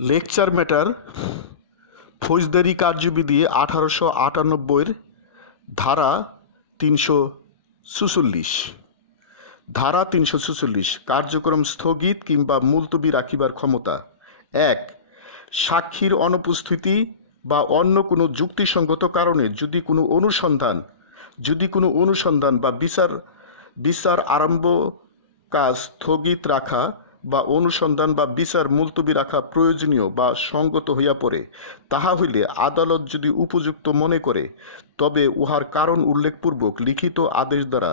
Lecture matter ফৌজদারি কার্যবিধি 1898 ধারা 346। ধারা 346 কার্যক্রম স্থগিত কিংবা মুলতবি রাখিবার ক্ষমতা। 1. সাক্ষীর অনুপস্থিতি বা অন্য কোনো যুক্তিসঙ্গত কারণে যদি কোনো অনুসন্ধান বা বিচার আরম্ভ কাজ স্থগিত রাখা বা অনুসন্ধান বা বিচার মুলতবি রাখা প্রয়োজনীয় বা সঙ্গত হইয়া পড়ে, তাহা হইলে আদালত যদি উপযুক্ত মনে করে, তবে উহার কারণ উল্লেখপূর্বক লিখিত আদেশ দ্বারা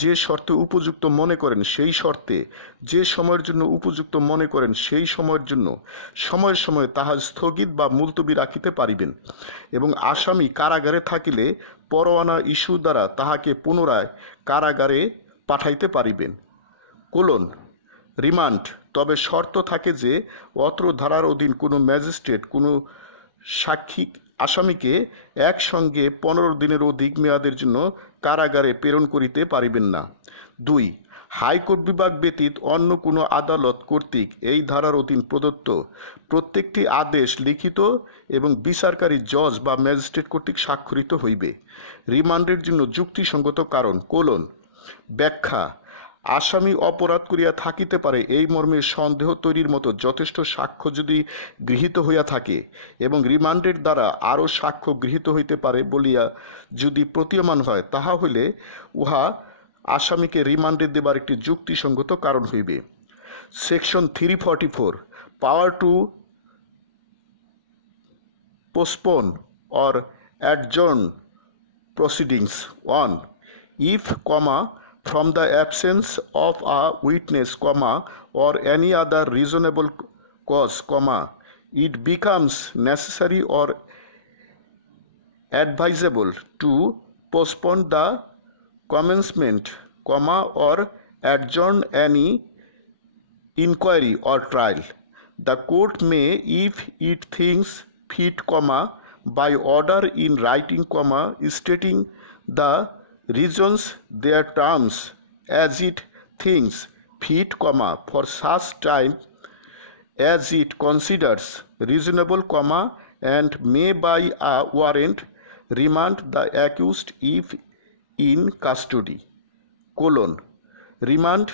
যে শর্তে উপযুক্ত মনে করেন সেই শর্তে, যে সময়ের জন্য উপযুক্ত মনে করেন সেই সময়ের জন্য সময়ে সময়ে তাহা স্থগিত বা মুলতবি রাখিতে পারিবেন, এবং আসামি কারাগারে থাকিলে পরোয়ানা ইস্যু দ্বারা তাহাকে পুনরায় কারাগারে পাঠাইতে পারিবেন। রিমান্ড, তবে শর্ত থাকে যে অত্র ধারার অধীন কোনো ম্যাজিস্ট্রেট কোনো আসামিকে একসঙ্গে 15 দিনের অধিক মেয়াদের জন্য কারাগারে প্রেরণ করিতে পারিবেন না। 2. হাইকোর্ট বিভাগ ব্যতীত অন্য কোনো আদালত কর্তৃক এই ধারার অধীন প্রদত্ত প্রত্যেকটি আদেশ লিখিত এবং বিচারকারী জজ বা ম্যাজিস্ট্রেট কর্তৃক স্বাক্ষরিত হইবে। রিমান্ডের জন্য যুক্তিসঙ্গত কারণ: ব্যাখ্যা: আসামি অপরাধ করিয়া থাকিতে পারে এই মর্মে সন্দেহ তৈরির মতো যথেষ্ট সাক্ষ্য যদি গৃহীত হইয়া থাকে এবং রিমান্ডের দ্বারা আরও সাক্ষ্য গৃহীত হইতে পারে বলিয়া যদি প্রতীয়মান হয়, তাহা হইলে উহা আসামিকে রিমান্ডে দেবার একটি যুক্তিসঙ্গত কারণ হইবে। Section 344 power to postpone or adjourn proceedings. 1. If, from the absence of a witness, or any other reasonable cause, it becomes necessary or advisable to postpone the commencement, or adjourn any inquiry or trial, the court may, if it thinks fit, by order in writing, stating the reasons, their terms, as it thinks fit, for such time as it considers reasonable, and may by a warrant remand the accused if in custody. Remand,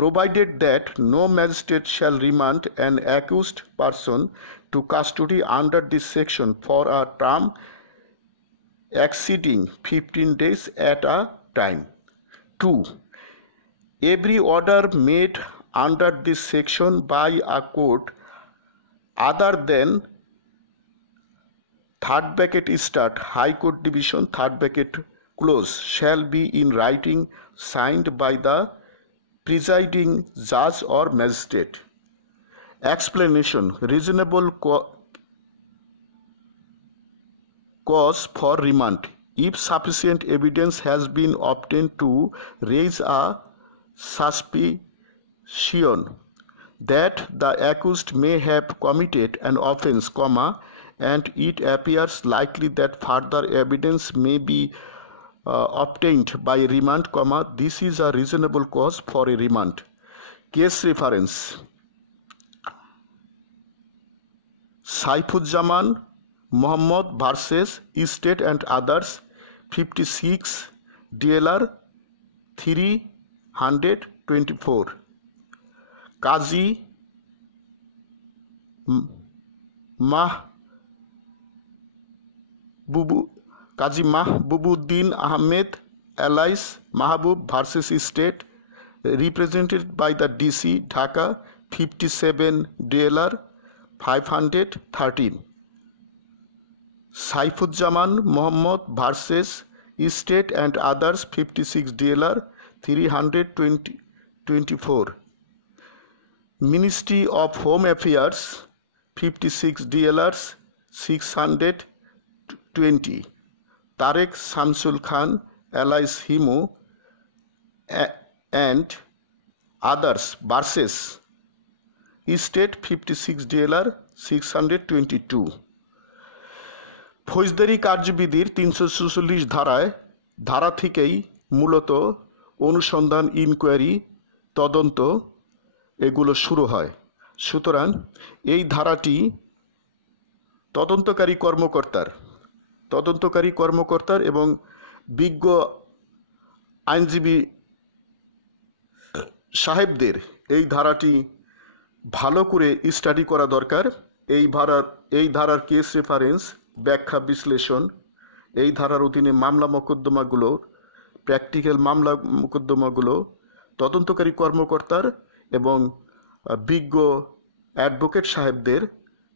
provided that no magistrate shall remand an accused person to custody under this section for a term exceeding 15 days at a time. 2. Every order made under this section by a court other than High Court Division shall be in writing, signed by the presiding judge or magistrate. Explanation: reasonable cause for remand: if sufficient evidence has been obtained to raise a suspicion that the accused may have committed an offence, and it appears likely that further evidence may be obtained by remand, this is a reasonable cause for a remand. Case reference: Saifuzzaman Mohammed versus State and others, 56 DLR 324. Qazi Mahbubuddin Ahmed alias Mahbub versus State, represented by the DC, Dhaka, 57 DLR 513. Saifuzzaman Mohammed versus State and others, 56 DLR 324. Ministry of Home Affairs, 56 DLRs 620. Tarek Shamsul Khan alias Himu and others versus State, 56 DLR 622. ফৌজদারি কার্যবিধির 346 ধারা থেকেই মূলত অনুসন্ধান, inquiry, তদন্ত এগুলো শুরু হয়। সুতরাং এই ধারাটি তদন্তকারী কর্মকর্তার এবং বিজ্ঞ আইনজীবী সাহেবদের এই ধারাটি ভালো করে স্টাডি করা দরকার। এই ধারার কেস রেফারেন্স, ব্যাখ্যা, বিশ্লেষণ, এই ধারার অধীনে প্র্যাকটিক্যাল মামলা মোকদ্দমাগুলো তদন্তকারী কর্মকর্তার এবং বিজ্ঞ অ্যাডভোকেট সাহেবদের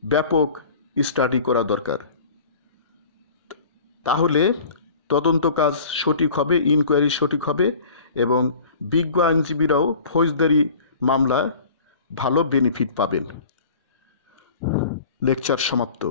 ব্যাপক স্টাডি করা দরকার। তাহলে তদন্ত কাজ সঠিক হবে, ইনকোয়ারি সঠিক হবে এবং বিজ্ঞ আইনজীবীরাও ফৌজদারি মামলা ভালো বেনিফিট পাবেন। লেকচার সমাপ্ত।